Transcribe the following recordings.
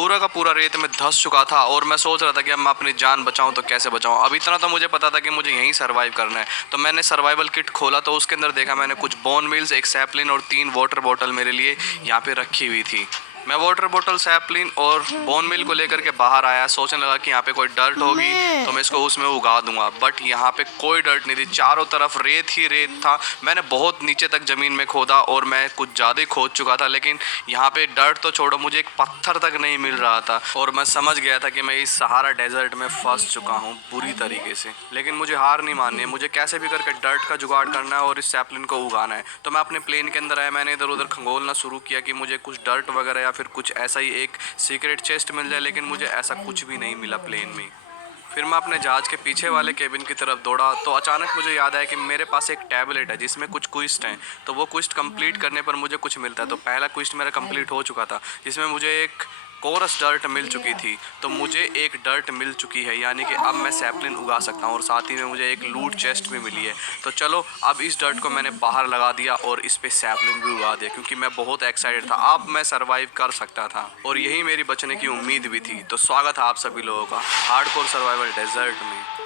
पूरा का पूरा रेत में धंस चुका था और मैं सोच रहा था कि अब मैं अपनी जान बचाऊं तो कैसे बचाऊं। अब इतना तो मुझे पता था कि मुझे यहीं सर्वाइव करना है। तो मैंने सर्वाइवल किट खोला तो उसके अंदर देखा मैंने कुछ बोन मिल्स, एक सैपलिन और 3 वाटर बॉटल मेरे लिए यहाँ पे रखी हुई थी। मैं वाटर बॉटल, सैपलिन और बोन मिल को लेकर के बाहर आया, सोचने लगा कि यहाँ पे कोई डर्ट होगी तो मैं इसको उसमें उगा दूंगा। बट यहाँ पे कोई डर्ट नहीं थी, चारों तरफ रेत ही रेत था। मैंने बहुत नीचे तक ज़मीन में खोदा और मैं कुछ ज़्यादा ही खोद चुका था, लेकिन यहाँ पे डर्ट तो छोड़ो, मुझे एक पत्थर तक नहीं मिल रहा था। और मैं समझ गया था कि मैं इस सहारा डेजर्ट में फंस चुका हूँ बुरी तरीके से। लेकिन मुझे हार नहीं माननी है, मुझे कैसे भी करके डर्ट का जुगाड़ करना है और इस सैपलिन को उगाना है। तो मैं अपने प्लेन के अंदर आया, मैंने इधर उधर खंगोलना शुरू किया कि मुझे कुछ डर्ट वगैरह या फिर कुछ ऐसा ही एक सीक्रेट चेस्ट मिल जाए, लेकिन मुझे ऐसा कुछ भी नहीं मिला प्लेन में। फिर मैं अपने जहाज के पीछे वाले केबिन की तरफ दौड़ा तो अचानक मुझे याद आया कि मेरे पास एक टैबलेट है जिसमें कुछ क्विस्ट हैं। तो वो क्विस्ट कंप्लीट करने पर मुझे कुछ मिलता है। तो पहला क्विस्ट मेरा कंप्लीट हो चुका था जिसमें मुझे एक कोरस डर्ट मिल चुकी थी। तो मुझे एक डर्ट मिल चुकी है, यानी कि अब मैं सैपलिन उगा सकता हूँ और साथ ही में मुझे एक लूट चेस्ट भी मिली है। तो चलो अब इस डर्ट को मैंने बाहर लगा दिया और इस पे सैपलिन भी उगा दिया, क्योंकि मैं बहुत एक्साइटेड था, अब मैं सरवाइव कर सकता था और यही मेरी बचने की उम्मीद भी थी। तो स्वागत है आप सभी लोगों का हार्डकोर सर्वाइवल डेजर्ट में।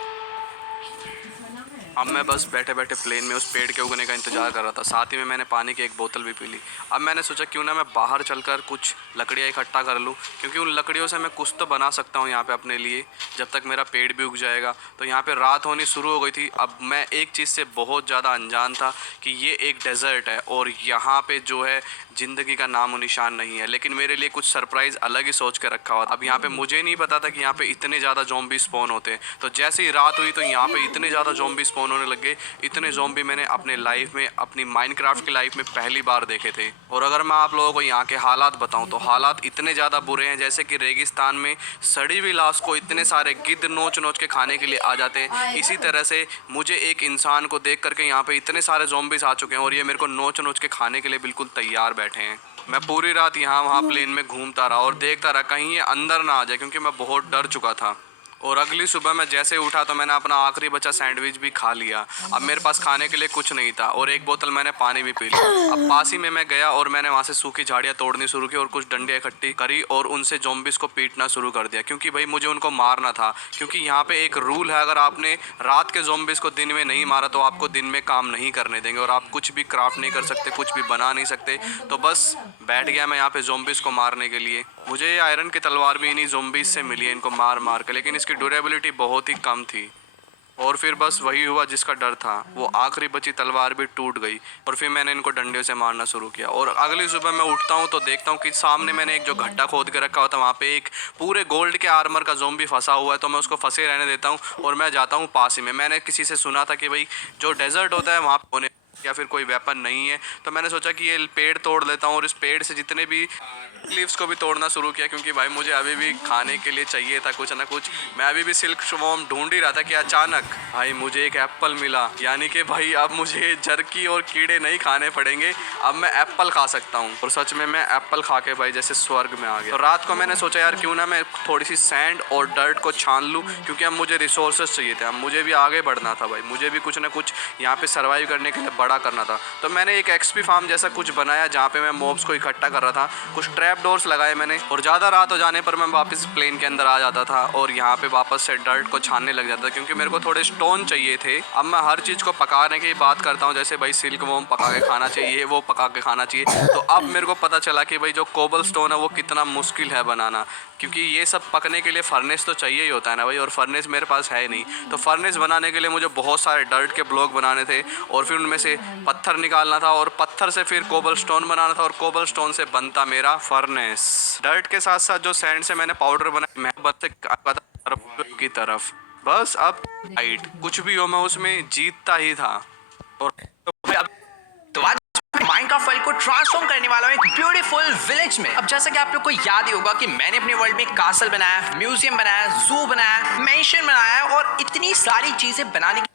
अब मैं बस बैठे बैठे प्लेन में उस पेड़ के उगने का इंतज़ार कर रहा था, साथ ही में मैंने पानी की एक बोतल भी पी ली। अब मैंने सोचा क्यों ना मैं बाहर चलकर कुछ लकड़ियाँ इकट्ठा कर लूँ, क्योंकि उन लकड़ियों से मैं कुछ तो बना सकता हूँ यहाँ पे अपने लिए, जब तक मेरा पेड़ भी उग जाएगा। तो यहाँ पे रात होनी शुरू हो गई थी। अब मैं एक चीज़ से बहुत ज़्यादा अनजान था कि ये एक डेजर्ट है और यहाँ पे जो है ज़िंदगी का नामो निशान नहीं है, लेकिन मेरे लिए कुछ सरप्राइज़ अलग ही सोच के रखा हुआ था। अब यहाँ पे मुझे नहीं पता था कि यहाँ पे इतने ज़्यादा ज़ॉम्बी स्पॉन होते हैं। तो जैसे ही रात हुई तो यहाँ पे इतने ज़्यादा ज़ॉम्बी स्पॉन होने लग गए। इतने ज़ॉम्बी मैंने अपने लाइफ में, अपनी माइनक्राफ्ट की लाइफ में पहली बार देखे थे। और अगर मैं आप लोगों को यहाँ के हालात बताऊँ तो हालात इतने ज़्यादा बुरे हैं जैसे कि रेगिस्तान में सड़ी हुई लाश को इतने सारे गिद्ध नोच नोच के खाने के लिए आ जाते हैं, इसी तरह से मुझे एक इंसान को देख करके यहाँ पे इतने सारे ज़ॉम्बीज़ आ चुके हैं और ये मेरे को नोच नोच के खाने के लिए बिल्कुल तैयार बैठे हैं। मैं पूरी रात यहाँ वहाँ प्लेन में घूमता रहा और देखता रहा कहीं ये अंदर ना आ जाए, क्योंकि मैं बहुत डर चुका था। और अगली सुबह मैं जैसे उठा तो मैंने अपना आखिरी बचा सैंडविच भी खा लिया। अब मेरे पास खाने के लिए कुछ नहीं था और एक बोतल मैंने पानी भी पी ली। अब पास ही में मैं गया और मैंने वहाँ से सूखी झाड़ियाँ तोड़नी शुरू की और कुछ डंडियाँ इकट्ठी करी और उनसे ज़ॉम्बीज़ को पीटना शुरू कर दिया, क्योंकि भाई मुझे उनको मारना था। क्योंकि यहाँ पे एक रूल है, अगर आपने रात के ज़ॉम्बीज़ को दिन में नहीं मारा तो आपको दिन में काम नहीं करने देंगे और आप कुछ भी क्राफ्ट नहीं कर सकते, कुछ भी बना नहीं सकते। तो बस बैठ गया मैं यहाँ पे ज़ॉम्बीज़ को मारने के लिए। मुझे ये आयरन की तलवार भी इन्हीं ज़ॉम्बीज़ से मिली है, इनको मार मार कर, लेकिन इसकी ड्यूरेबिलिटी बहुत ही कम थी। और फिर बस वही हुआ जिसका डर था, वो आखिरी बची तलवार भी टूट गई और फिर मैंने इनको डंडे से मारना शुरू किया। और अगली सुबह मैं उठता हूँ तो देखता हूँ कि सामने मैंने एक जो गड्ढा खोद के रखा हुआ था, वहाँ पे एक पूरे गोल्ड के आर्मर का ज़ॉम्बी फंसा हुआ है। तो मैं उसको फंसे रहने देता हूँ और मैं जाता हूँ पास ही में। मैंने किसी से सुना था कि भाई जो डेजर्ट होता है वहाँ होने या फिर कोई वेपन नहीं है, तो मैंने सोचा कि ये पेड़ तोड़ लेता हूँ और इस पेड़ से जितने भी लीव्स को भी तोड़ना शुरू किया, क्योंकि भाई मुझे अभी भी खाने के लिए चाहिए था कुछ ना कुछ। मैं अभी भी सिल्क स्वॉर्म ढूंढ ही रहा था कि अचानक भाई मुझे एक एप्पल मिला, यानी कि भाई अब मुझे जर्की और कीड़े नहीं खाने पड़ेंगे, अब मैं एप्पल खा सकता हूँ। और सच में मैं एप्पल खा के भाई जैसे स्वर्ग में आ गया। तो रात को मैंने सोचा यार क्यों ना मैं थोड़ी सी सैंड और डर्ट को छान लूँ, क्योंकि अब मुझे रिसोर्सेज चाहिए थे, अब मुझे भी आगे बढ़ना था भाई, मुझे भी कुछ ना कुछ यहाँ पे सर्वाइव करने के लिए बड़ा करना था। तो मैंने एक एक्सपी फार्म जैसा कुछ बनाया जहाँ पे मैं मॉब्स को इकट्ठा कर रहा था। कुछ ट्रैप डोर्स लगाए मैंने और ज़्यादा रात हो जाने पर मैं वापस प्लेन के अंदर आ जाता था और यहाँ पे वापस से डर्ट को छानने लग जाता था, क्योंकि मेरे को थोड़े स्टोन चाहिए थे। अब मैं हर चीज़ को पकाने की बात करता हूँ, जैसे भाई सिल्क वॉर्म पका के खाना चाहिए, वो पका के खाना चाहिए। तो अब मेरे को पता चला कि भाई जो कोबल स्टोन है वो कितना मुश्किल है बनाना, क्योंकि ये सब पकने के लिए फर्नेस तो चाहिए ही होता है ना भाई, और फर्नेस मेरे पास है नहीं। तो फर्नेस बनाने के लिए मुझे बहुत सारे डर्ट के ब्लॉक बनाने थे और फिर उनमें से पत्थर निकालना था और पत्थर से फिर कोबल स्टोन बनाना था और कोबल स्टोन से बनता मेरा फर्नेस। डर्ट के साथ साथ जो सैंड से मैंने पाउडर बनाया, मैं बस की तरफ बस अब हाइट कुछ भी हो मैं उसमें जीतता ही था। और तो आज माइनक्राफ्ट वर्ल्ड को ट्रांसफॉर्म करने वाला हूं एक ब्यूटीफुल विलेज में। अब जैसा कि आप लोग को याद ही होगा कि मैंने अपने वर्ल्ड में कासल बनाया, म्यूजियम बनाया, जू बनाया, मेंशन बनाया और इतनी सारी चीजें बनाने की